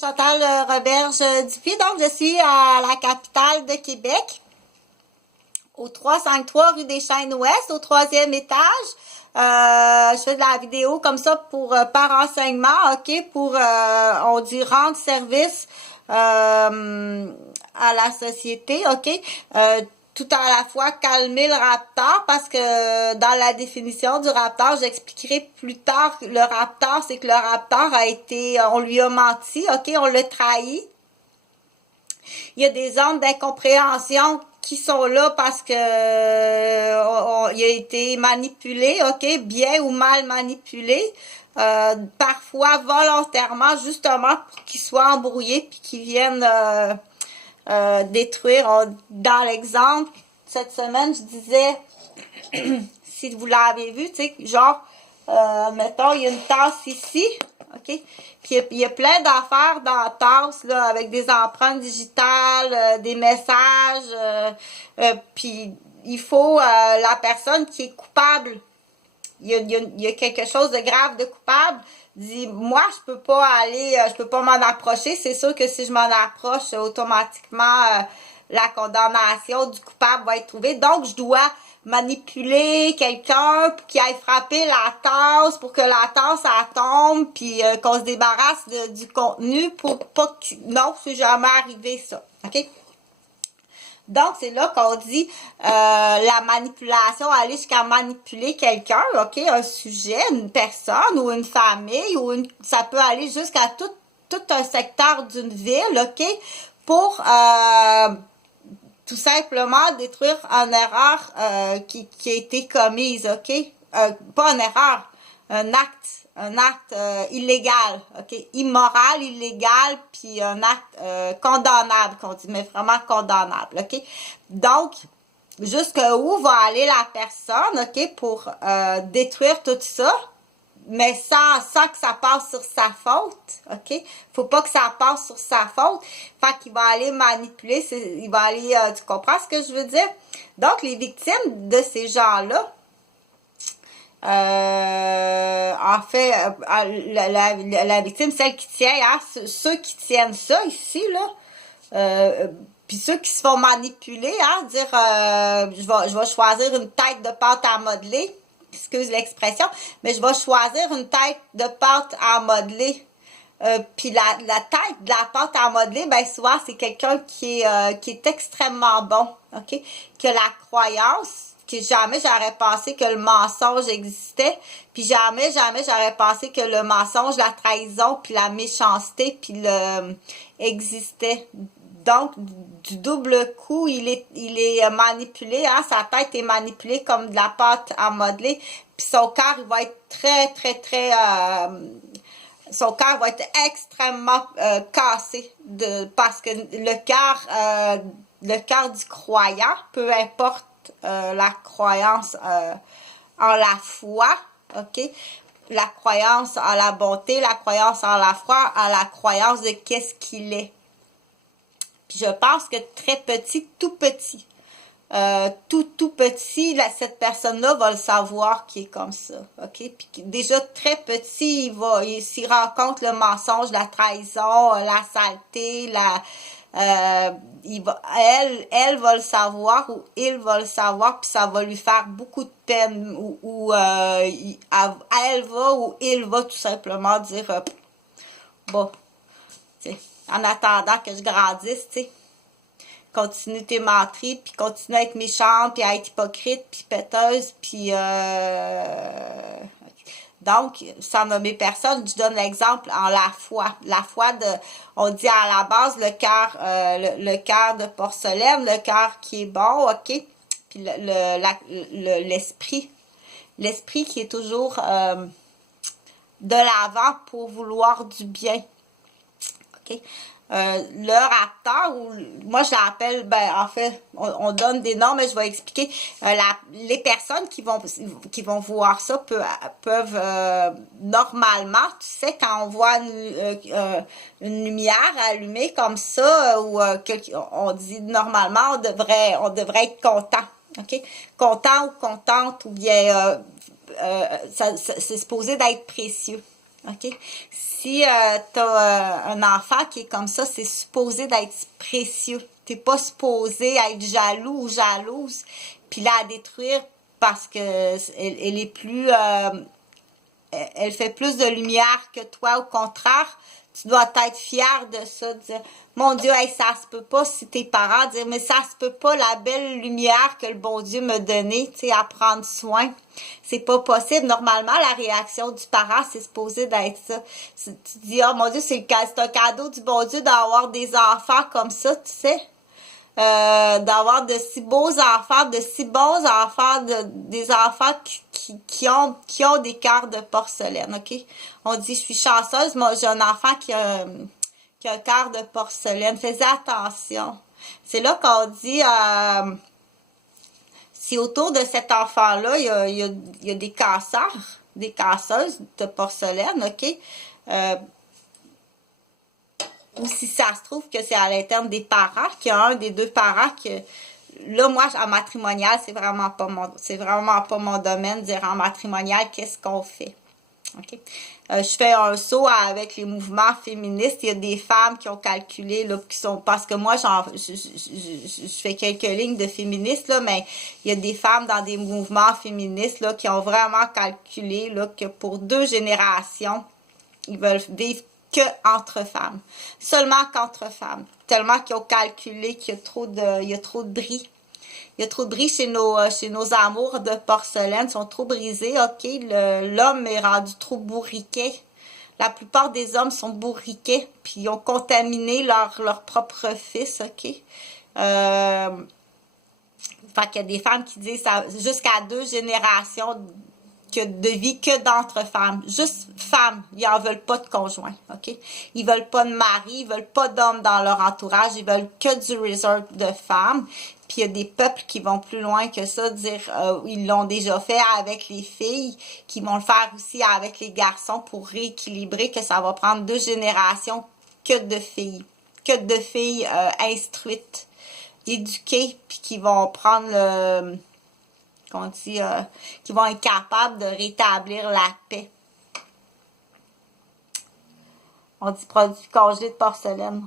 Chantal Roberge-Dupuis, donc je suis à la capitale de Québec, au 353 rue des Chênes-Ouest, au 3e étage. Je fais de la vidéo comme ça pour par enseignement, ok, pour on dit rendre service à la société, ok. Tout à la fois calmer le raptor, parce que dans la définition du raptor, j'expliquerai plus tard, le raptor, c'est que le raptor a été, on lui a menti, ok, on l'a trahi. Il y a des zones d'incompréhension qui sont là parce que il a été manipulé, ok, bien ou mal manipulé, parfois volontairement, justement pour qu'il soit embrouillé puis qu'il vienne détruire. Dans l'exemple, cette semaine, je disais, si vous l'avez vu, tu sais, genre, mettons, il y a une tasse ici, ok, puis il y a plein d'affaires dans la tasse, là, avec des empreintes digitales, des messages, puis il faut la personne qui est coupable, il y a quelque chose de grave, de coupable, dit, moi, je peux pas aller, je peux pas m'en approcher. C'est sûr que si je m'en approche, automatiquement, la condamnation du coupable va être trouvée. Donc, je dois manipuler quelqu'un pour qu'il aille frapper la tasse, pour que la tasse, elle tombe, puis qu'on se débarrasse du contenu pour pas que... Non, c'est jamais arrivé, ça. OK? Donc, c'est là qu'on dit la manipulation, aller jusqu'à manipuler quelqu'un, ok, un sujet, une personne ou une famille, ou ça peut aller jusqu'à tout un secteur d'une ville, ok, pour tout simplement détruire une erreur qui a été commise, ok, pas une erreur, un acte illégal, ok, immoral, illégal, puis un acte condamnable, qu'on dit, mais vraiment condamnable, ok. Donc, jusqu'où va aller la personne, ok, pour détruire tout ça, mais sans que ça passe sur sa faute, ok. Faut pas que ça passe sur sa faute. Fait qu'il va aller manipuler, il va aller, tu comprends ce que je veux dire? Donc, les victimes de ces gens-là, en fait, la victime, celle qui tient, hein, ceux qui tiennent ça ici, là, puis ceux qui se font manipuler, hein, dire, je vais choisir une tête de pâte à modeler, excuse l'expression, mais je vais choisir une tête de pâte à modeler. Puis la tête de la pâte à modeler, ben souvent, c'est quelqu'un qui est extrêmement bon, ok, que la croyance, que jamais j'aurais pensé que le mensonge existait, puis jamais j'aurais pensé que le mensonge, la trahison, puis la méchanceté, puis le existait. Donc, du double coup, il est manipulé, hein, sa tête est manipulée comme de la pâte à modeler, puis son cœur, il va être très, son cœur va être extrêmement cassé, parce que le cœur du croyant, peu importe la croyance en la foi, ok, la croyance en la bonté, la croyance en la foi, en la croyance de qu'est-ce qu'il est. Puis je pense que très petit, tout petit, tout petit, cette personne-là va le savoir qui est comme ça, ok? Puis déjà très petit, s'il rencontre le mensonge, la trahison, la saleté, elle va le savoir, ou il va le savoir, puis ça va lui faire beaucoup de peine, ou elle va, ou il va tout simplement dire, bon, tu sais, en attendant que je grandisse, tu sais, continue tes menteries, puis continue à être méchante, puis à être hypocrite, puis péteuse, puis donc, sans nommer personne, je donne l'exemple en la foi. La foi on dit à la base le cœur de porcelaine, le cœur qui est bon, ok, puis l'esprit, l'esprit qui est toujours de l'avant pour vouloir du bien, ok. Le raptor, ou moi je l'appelle, ben en fait, on donne des noms, mais je vais expliquer. Les personnes qui vont voir ça peuvent normalement, tu sais, quand on voit une lumière allumée comme ça, ou on dit normalement, on devrait être content, ok, content ou contente, ou bien c'est supposé d'être précieux. OK? Si tu as un enfant qui est comme ça, c'est supposé d'être précieux. Tu n'es pas supposé être jaloux ou jalouse, puis la détruire parce que elle est plus... elle fait plus de lumière que toi, au contraire. Tu dois être fier de ça, dire, mon Dieu, hey, ça se peut pas si tes parents disent, mais ça se peut pas la belle lumière que le bon Dieu m'a donnée, tu sais, à prendre soin. C'est pas possible. Normalement, la réaction du parent, c'est supposé d'être ça. Tu dis, oh mon Dieu, c'est un cadeau du bon Dieu d'avoir des enfants comme ça, tu sais. D'avoir de si beaux enfants, de si bons enfants, des enfants qui ont des cœurs de porcelaine, OK? On dit, je suis chanceuse, moi, j'ai un enfant qui a un cœur de porcelaine. Faites attention. C'est là qu'on dit, si autour de cet enfant-là, il y a des casseurs, des casseuses de porcelaine, OK? Ou si ça se trouve que c'est à l'interne des parents, qu'il y a un des deux parents que... Là, moi, en matrimonial, c'est vraiment pas mon domaine, dire en matrimonial, qu'est-ce qu'on fait. OK? Je fais un saut avec les mouvements féministes. Il y a des femmes qui ont calculé, là, qui sont... Parce que moi, je fais quelques lignes de féministes, là, mais il y a des femmes dans des mouvements féministes, là, qui ont vraiment calculé, là, que pour 2 générations, ils veulent vivre que entre femmes. Seulement qu'entre femmes. Tellement qu'ils ont calculé qu'il y a trop de bris. Il y a trop de bris chez nos amours de porcelaine. Ils sont trop brisés. OK, l'homme est rendu trop bourriquet. La plupart des hommes sont bourriquets. Puis ils ont contaminé leur propre fils. OK. Fait qu'il y a des femmes qui disent ça jusqu'à 2 générations de vie que d'entre femmes. Juste femmes, ils en veulent pas de conjoint, OK? Ils veulent pas de mari, ils veulent pas d'hommes dans leur entourage, ils veulent que du resort de femmes. Puis il y a des peuples qui vont plus loin que ça, dire ils l'ont déjà fait avec les filles, qui vont le faire aussi avec les garçons pour rééquilibrer, que ça va prendre 2 générations que de filles instruites, éduquées, puis qui vont prendre le... qu'on dit, qui vont être capables de rétablir la paix. On dit produit congelé de porcelaine.